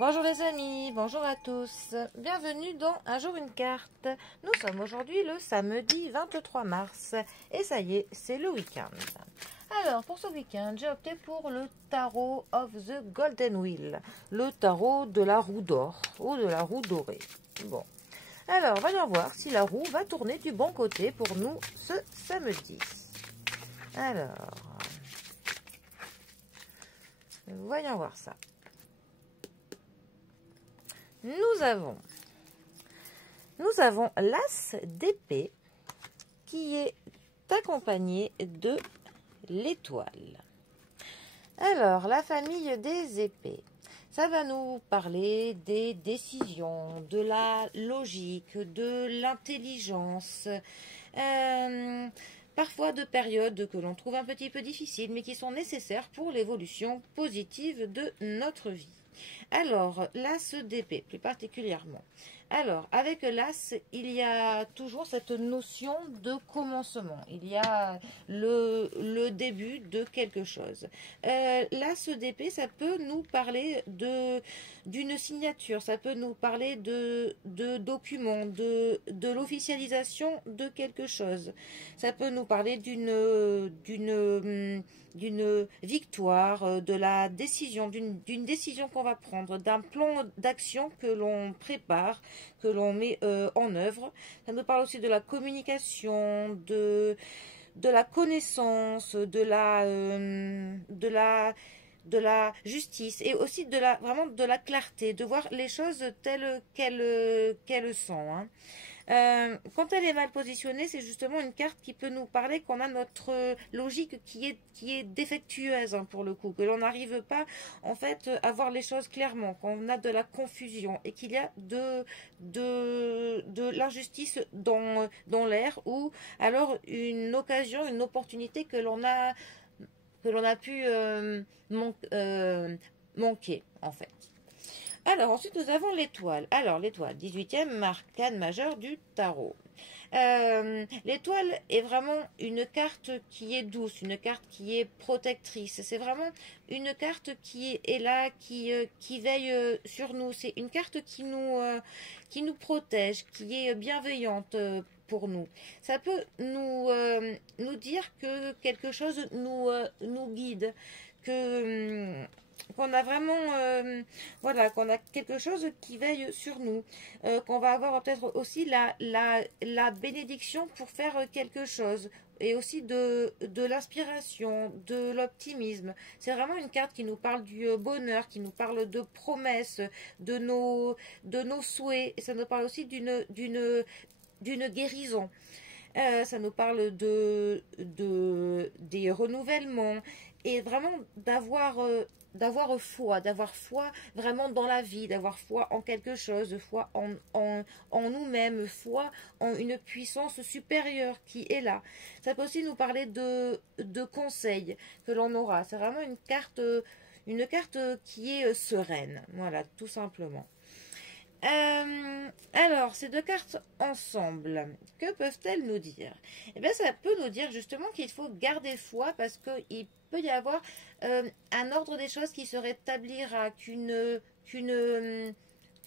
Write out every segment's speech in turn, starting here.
Bonjour les amis, bonjour à tous. Bienvenue dans Un jour une carte. Nous sommes aujourd'hui le samedi 23 mars et ça y est, c'est le week-end. Alors pour ce week-end, j'ai opté pour le tarot of the Golden Wheel, le tarot de la roue d'or ou de la roue dorée. Bon, alors voyons voir si la roue va tourner du bon côté pour nous ce samedi. Alors, voyons voir ça. Nous avons l'as d'épée qui est accompagné de l'étoile. Alors, la famille des épées, ça va nous parler des décisions, de la logique, de l'intelligence, parfois de périodes que l'on trouve un petit peu difficiles, mais qui sont nécessaires pour l'évolution positive de notre vie. Alors, l'as d'épée, plus particulièrement. Alors, avec l'as, il y a toujours cette notion de commencement. Il y a le début de quelque chose. L'as d'épée, ça peut nous parler d'une signature, ça peut nous parler de documents, de l'officialisation de quelque chose. Ça peut nous parler d'une victoire, de la décision, d'une décision qu'on va prendre, d'un plan d'action que l'on prépare, que l'on met en œuvre. Ça nous parle aussi de la communication, de la connaissance, de la justice et aussi vraiment de la clarté, de voir les choses telles qu'elles sont. Hein. Quand elle est mal positionnée, c'est justement une carte qui peut nous parler qu'on a notre logique qui est défectueuse, hein, pour le coup, que l'on n'arrive pas en fait à voir les choses clairement, qu'on a de la confusion et qu'il y a de l'injustice dans l'air, ou alors une occasion, une opportunité que l'on a pu manquer en fait. Alors, ensuite, nous avons l'étoile. Alors, l'étoile, 18e arcane majeure du tarot. L'étoile est vraiment une carte qui est douce, une carte qui est protectrice. C'est vraiment une carte qui est là, qui veille sur nous. C'est une carte qui nous protège, qui est bienveillante pour nous. Ça peut nous dire que quelque chose nous guide, qu'on a vraiment qu'on a quelque chose qui veille sur nous, qu'on va avoir peut-être aussi la bénédiction pour faire quelque chose, et aussi de l'inspiration, de l'optimisme. C'est vraiment une carte qui nous parle du bonheur, qui nous parle de promesses, de nos souhaits, et ça nous parle aussi d'une guérison. Ça nous parle des renouvellements, et vraiment d'avoir foi vraiment dans la vie, d'avoir foi en quelque chose, foi en nous-mêmes, foi en une puissance supérieure qui est là. Ça peut aussi nous parler de conseils que l'on aura. C'est vraiment une carte qui est sereine, voilà, tout simplement. Alors, ces deux cartes ensemble, que peuvent-elles nous dire? Eh bien, ça peut nous dire justement qu'il faut garder foi, parce qu'il peut y avoir un ordre des choses qui se rétablira, qu'une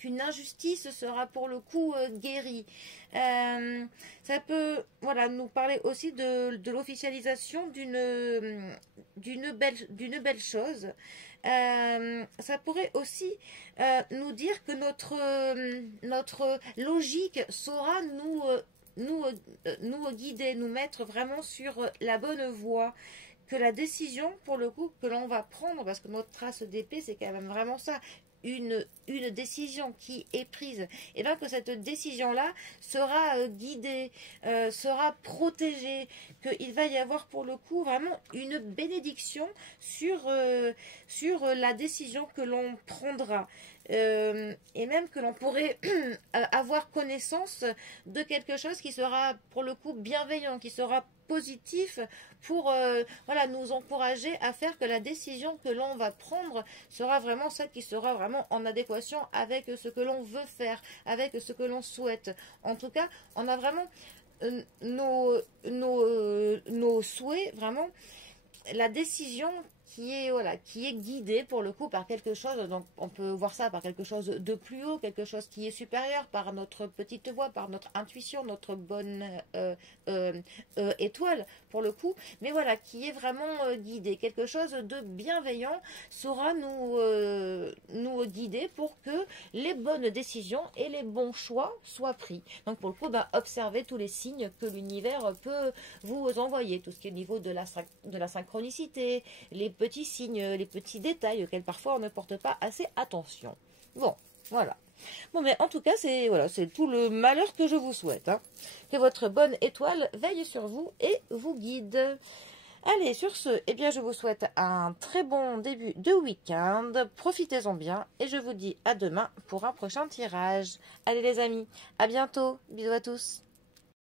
injustice sera pour le coup guérie. Ça peut nous parler aussi de l'officialisation d'une belle chose. Ça pourrait aussi nous dire que notre logique saura nous guider, nous mettre vraiment sur la bonne voie, que la décision, pour le coup, que l'on va prendre, parce que notre trace d'épée, c'est quand même vraiment ça, une décision qui est prise, et bien que cette décision-là sera guidée, sera protégée, qu'il va y avoir pour le coup vraiment une bénédiction sur la décision que l'on prendra. Et même que l'on pourrait avoir connaissance de quelque chose qui sera pour le coup bienveillant, qui sera positif pour nous encourager à faire que la décision que l'on va prendre sera vraiment celle qui sera vraiment en adéquation avec ce que l'on veut faire, avec ce que l'on souhaite. En tout cas, on a vraiment nos souhaits, vraiment la décision voilà, qui est guidé pour le coup par quelque chose. Donc on peut voir ça par quelque chose de plus haut, quelque chose qui est supérieur, par notre petite voix, par notre intuition, notre bonne étoile pour le coup. Mais voilà, qui est vraiment guidé, quelque chose de bienveillant saura nous guider pour que les bonnes décisions et les bons choix soient pris. Donc pour le coup, observez tous les signes que l'univers peut vous envoyer, tout ce qui est au niveau de la synchronicité, les petits signes, les petits détails auxquels parfois on ne porte pas assez attention. Bon, voilà. Bon, mais en tout cas, c'est voilà, c'est tout le malheur que je vous souhaite. Hein. Que votre bonne étoile veille sur vous et vous guide. Allez, sur ce, eh bien, je vous souhaite un très bon début de week-end. Profitez-en bien et je vous dis à demain pour un prochain tirage. Allez les amis, à bientôt. Bisous à tous.